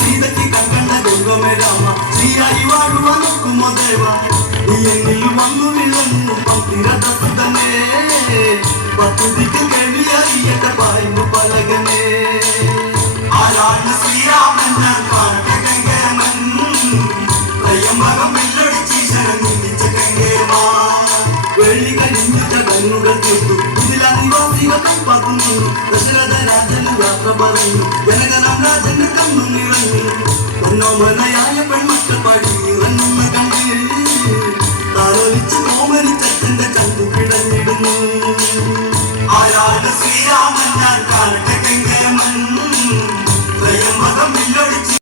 സീതയ്ക്ക് കണ്ട ദൈവമേ രാമ ശ്രീയായി വാഴുവാനൊക്കുമോ ദേവ നീ എന്നിൽ വന്നു വിളന്നു പന്തിരതന്നെ പത്തുതിക്ക് കഴിയറിയട്ടെ പായ്മു പലകനെ ആരാണ് ശ്രീരാമൻ ഞാൻ കാട്ടകങ്കരമൻ പ്രയമകം വെല്ലൊടിച്ചീശനം നിന്ദിച്ച കങ്കേമാ വെള്ളി കഴിഞ്ഞ കണ്ണുകൾ തീർത്തു ഇതിലാദിവാസികൾ കൈപ്പാക്കുന്നു ദശരഥ രാജന് യാത്ര പറഞ്ഞു ജനഗണം രാജന് കണ്ണു നിറഞ്ഞു പൊന്നോമനയ